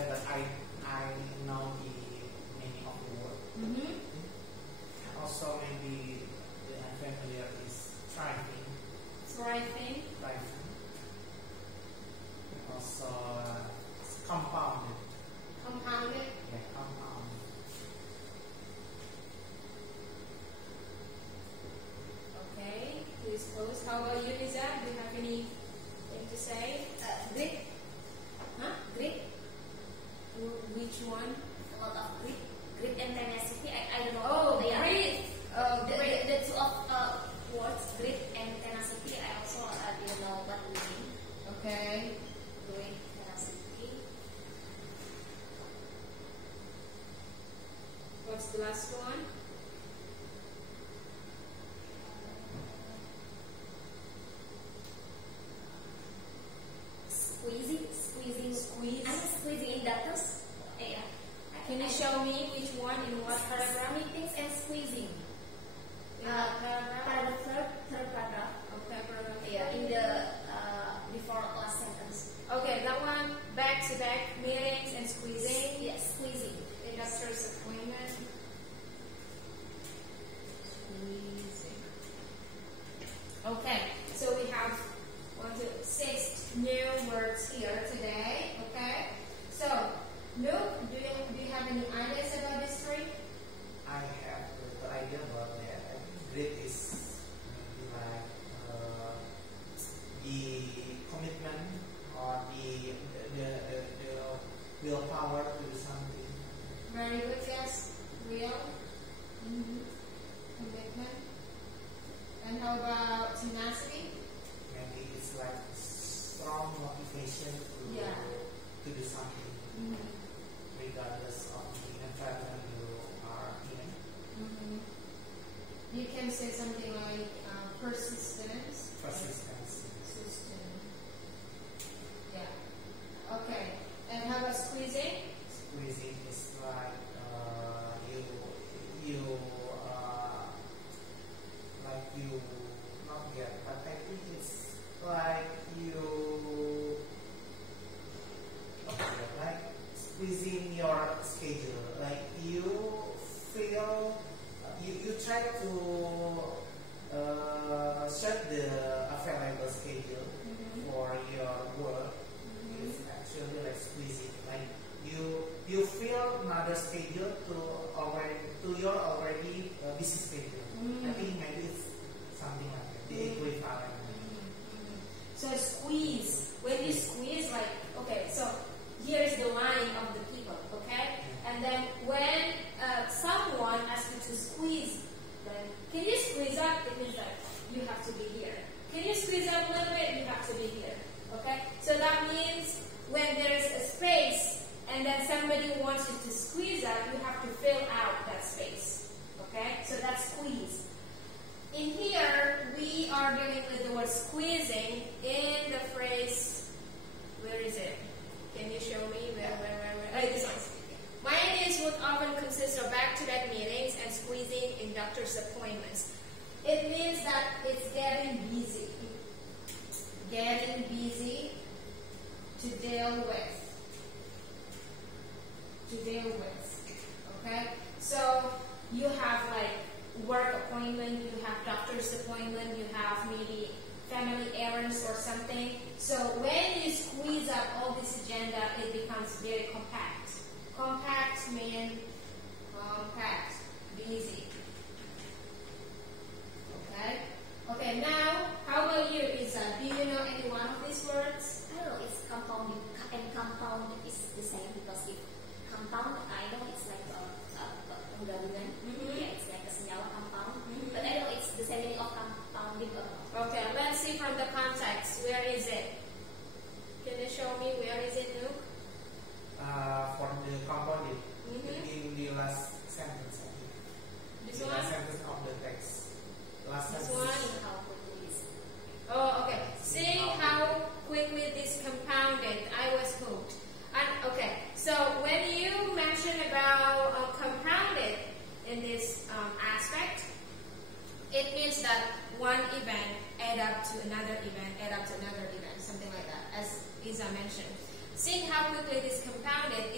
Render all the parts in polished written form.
that, but I know the meaning of the word. Also, maybe the unfamiliar is thriving. Thriving. Thriving. Also, compounded. Compounded. Yeah, compounded. Okay, please pose. How about you, Liza? Do you have anything to say? Grit. Huh? Grit. Which one? A lot of grit. Grit and tenacity. I don't know. Oh, they are. great. The two of words, grit and tenacity. I also didn't know what it means. Okay. Grit, tenacity. What's the last one? Squeezing. Squeeze. I'm squeezing in doctors. Yeah. Can you show me which one in what paragraph? Meetings and squeezing. In what paragraph? Paragraph third paragraph. Okay, paragraph. Yeah, in the before last sentence. Okay, that one, back-to-back meetings and squeezing. Yes, squeezing. A doctor's appointment. Squeezing. Okay, so we have 6 new words here today. Okay, so Luke, do you have any ideas about this three? I have the idea about that. Grit is like the commitment or the willpower to do something. Very good, yes. Real. Commitment. And how about tenacity? Maybe it's like strong motivation to do something, regardless of the environment you are in. You can say something like persistence. Persistence. Persistent. Yeah. Okay. And how about squeezing? Squeezing is like you not get, but I think it's like you like squeezing your schedule. Like you feel you try to set the available schedule for your work. It's actually like squeezing. Like you feel another schedule to your already busy schedule. I think maybe it's something like that, the equivalent. So squeeze. When you squeeze, like, okay, so here's the line of the people, okay? And then when someone asks you to squeeze, then can you squeeze up? It means that you have to be here. Can you squeeze up a little bit? You have to be here, okay? So that means when there's a space and then somebody wants you to squeeze up, you have to fill out that space, okay? So that's squeeze. In here, we are dealing with the word squeezing in the phrase, where is it? Can you show me? Where? Oh, this one. My days would often consist of back-to-back meetings and squeezing in doctor's appointments. It means that it's getting busy. Getting busy to deal with. Okay? So, you have like work appointment, you have doctor's appointment, you have maybe family errands or something. So when you squeeze up all this agenda, it becomes very compact. Compact means compact, busy. Okay? Okay, now, how about you, Isa? Do you know any one of these words? I don't know, it's compounding, and compound is the same because if compound, I know it's like penggabungan. Yeah, it's like a senyawa compound. But I don't know it's the same meaning of compounding or not. Okay, let's see from the context. Where is it? Can you show me where is it, Luke? For the compounded, in the last sentence. This the one? last sentence of the text. Last This sentence. one? How quickly is Oh, okay. See how quickly this compounded. I was hooked. And okay, so when you mention about compounded in this aspect, it means that one event add up to another event, add up to another event, something like that, as Isa mentioned. Seeing how quickly this compounded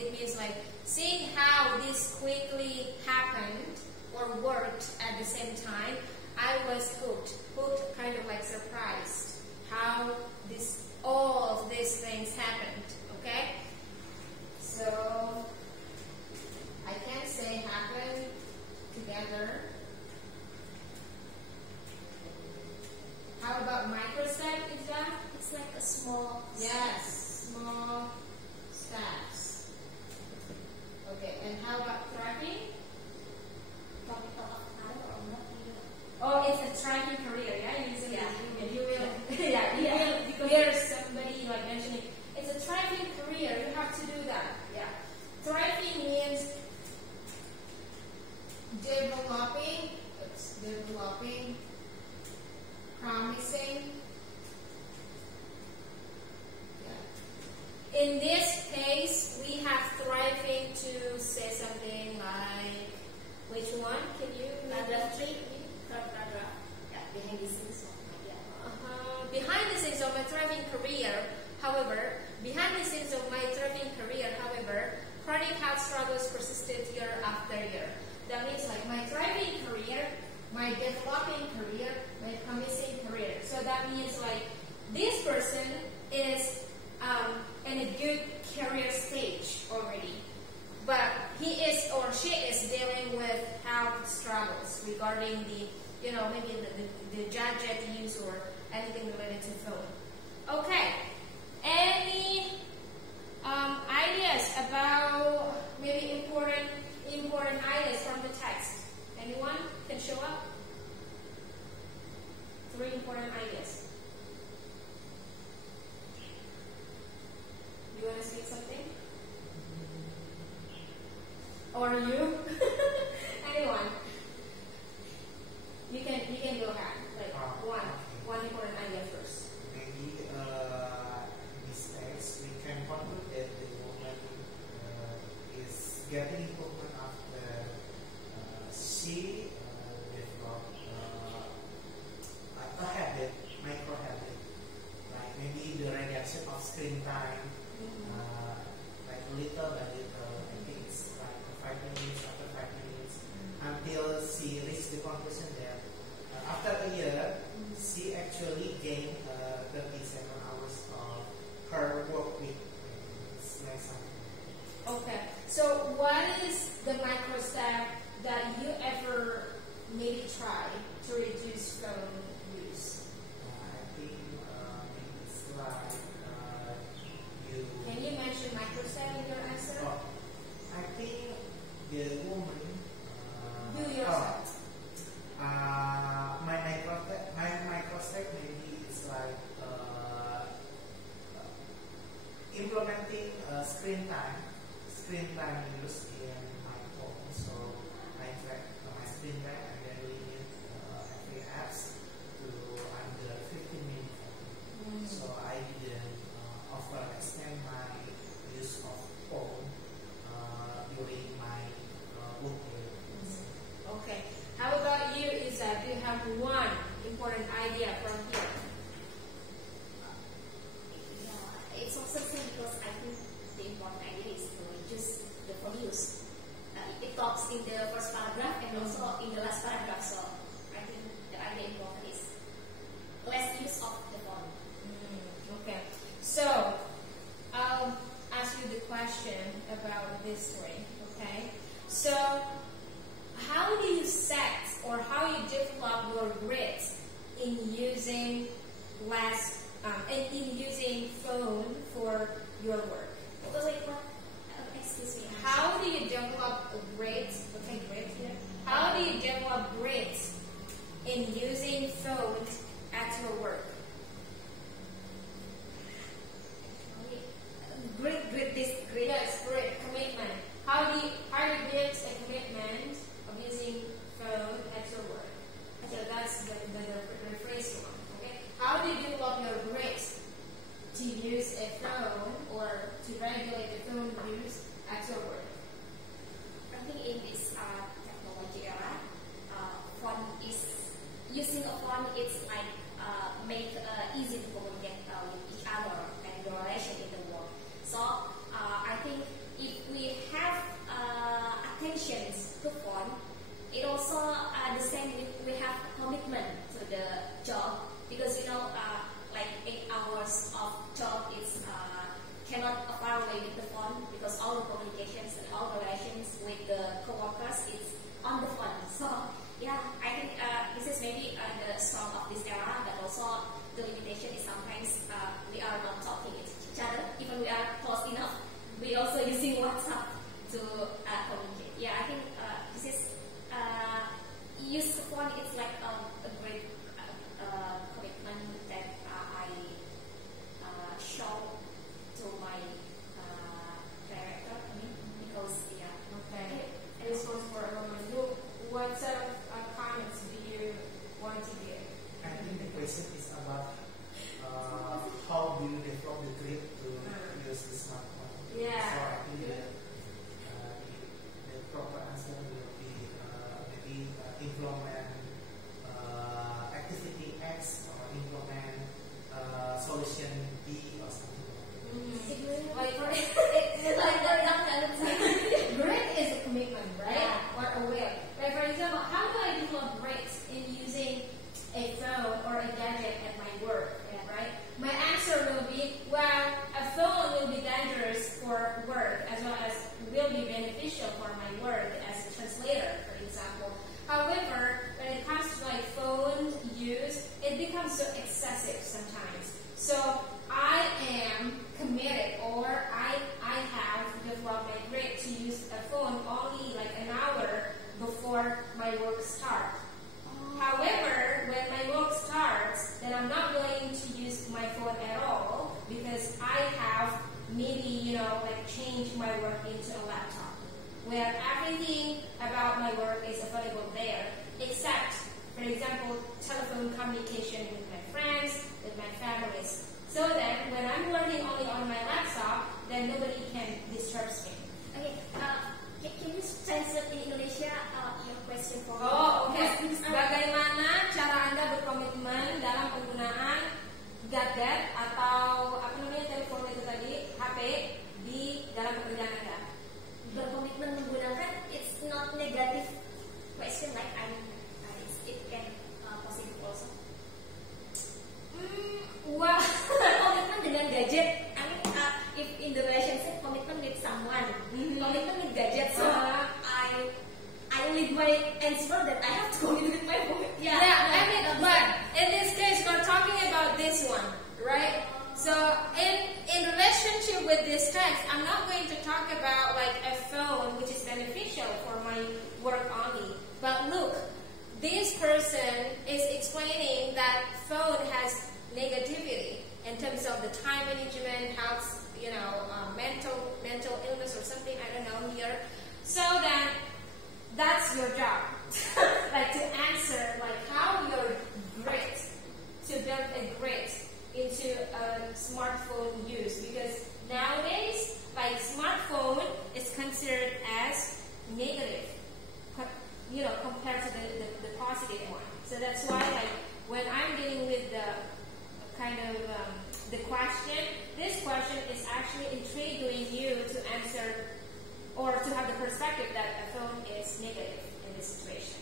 worked at the same time, I was hooked, kind of like surprised how all of these things happened. Okay, so I can say happen together. How about microstep, Iza? It's like a small. Yes, small steps. Okay, and how about thriving? Capital of career or not? Oh, it's a thriving career, yeah? Usually, Yeah. you will, yeah, you will, because there's somebody like mentioning, it's a thriving career, you have to do that, yeah. Thriving means developing, promising. Yeah. In this case, we have thriving to say something like, which one? Can you? Paragraph 3. Paragraph. Yeah, behind the scenes. Yeah. Behind the scenes of my thriving career, however, chronic health struggles persisted year after year. That means like my thriving career, my developing career, my promising career. So that means like this person is in a good career stage already, but he is or she is dealing with health struggles regarding the, maybe the gadget use or anything related to phone. Okay. Any ideas about maybe important ideas from the text? Anyone can show up? 3 important ideas. You want to say something? Or you? Anyone? You can go ahead. Like one important idea first. Maybe in this text we can conclude that the woman is getting improvement after she developed a habit, micro habit, like maybe the reduction of screen time, like little by little. I think it's like 5 minutes after 5 minutes, until she reached the conclusion that after a year, she actually gained 37 hours of her work week. It's like something. Okay. So what is the micro step that you ever maybe try to reduce phone use? I think maybe it's like you. Can you mention micro step in your answer? Oh, I think the woman. Do yourself. My microstep maybe is like implementing screen time use in my phone. So I track my screen time and then limit every apps to under 15 minutes. So I didn't overextend my use of phone during my work day. Okay. How about you, Isa? Do you have one important idea from here? Yeah, it's also same because I think the important idea is to reduce the phone use. It talks in the first paragraph and also in the last paragraph. So I think the idea important is less use of the phone. Okay. So I'll ask you the question about this way. Okay. So how do you set or how you develop your grit in using in using phone for your work? Wait, what? Excuse me. How do you develop a grit? Okay, grit here. How do you develop grit in using phone at your work? Grit. Yes, grit, commitment. How do you get a commitment of using phone at your work? So that's the phrase one. Okay. How do you develop your grit to use a phone or to regulate the phone use at your work? I think in this technology era, phone is using a phone. It's like make easy to communicate with each other and the relation in the work. So I think if we have attention to phone, it also same we have commitment to the job, because like 8 hours of job is cannot far away with the phone, because all the communications and all relations with the co-workers is on the phone. So yeah, I think this is maybe the strong of this era, but also the limitation is sometimes we are not talking to each other, even we are close enough. We also using WhatsApp to communicate. Yeah, I think this is use the phone. It's like a great commitment that I show to my director. Because yeah. Okay. This was for a moment. What sort of comments do you want to give? I think the question is about how do you develop the grip to use the smartphone. Yeah. So I think the proper answer will be maybe implement activity X or implement solution B or something like that. Grit is a commitment, right? Yeah. Or a will. Like for example, how do I develop grit in using a phone or a gadget at my work? Right? My answer will be, well, a phone will be dangerous for work as well as will be beneficial for my work as a translator, for example. However, when it comes to like phone use, it becomes so excessive sometimes. So I am committed, or I have developed my grit to use a phone only like an hour before my work starts. However, when my work starts, then I'm not going to use my phone at all, because I have maybe, like changed my work into a laptop, where everything about my work is available there, except, for example, telephone communication with my friends, with my families. So that when I'm working only on my laptop, then nobody can disturb me. Okay, can you translate in Indonesia your question for me? Oh, oke. Bagaimana cara Anda berkomitmen dalam penggunaan gadget atau apa namanya telepon itu tadi, HP di dalam pekerjaan Anda? Berkomitmen menggunakan, it's not negative question, like it can positive also. Wah, Komitmen dengan gadget. I mean, if in the relationship, commitment with someone, commitment with gadget. So I leave my answer that I have to commit with my phone. yeah, I mean, but in this case, we're talking about this one, right? So in relationship with this text, I'm not going to talk about like a phone which is beneficial for my work only. But look, this person is explaining that phone has negativity in terms of the time management, health, mental illness or something, I don't know here. So then that's your job, like to answer like how you're great to build a grit into a smartphone use, because nowadays like smartphone is considered as negative, compared to the positive one. So that's why like when I'm dealing with the kind of the question, this question is actually intriguing you to answer or to have the perspective that a phone is negative in this situation.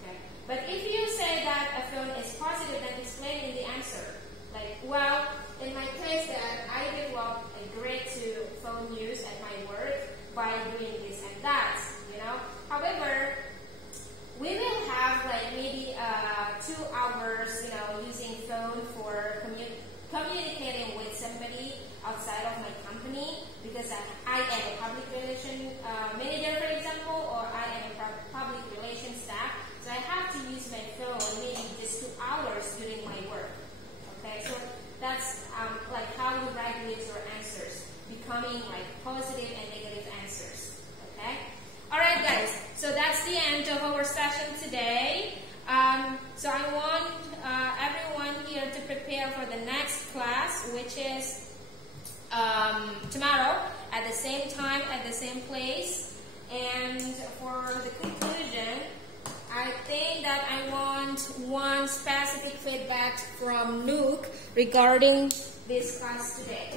Okay, but if you say that a phone is positive, then explain in the answer. Like, well, in my case, that I developed a grit to phone use at my work by doing this and that. However, we will have like maybe 2 hours, using phone for communicating with somebody outside of my company, because I am a public relation manager, for example, or I am a public relations staff. So I have to use my phone maybe just 2 hours during my work. Okay, so that's like how you regulate your answers, becoming like positive and negative answers. Okay. All right, guys. So that's the end of our session today. So I want everyone here to prepare for the next class, which is tomorrow at the same time, at the same place. And for the conclusion, I think that I want one specific feedback from Luke regarding this class today.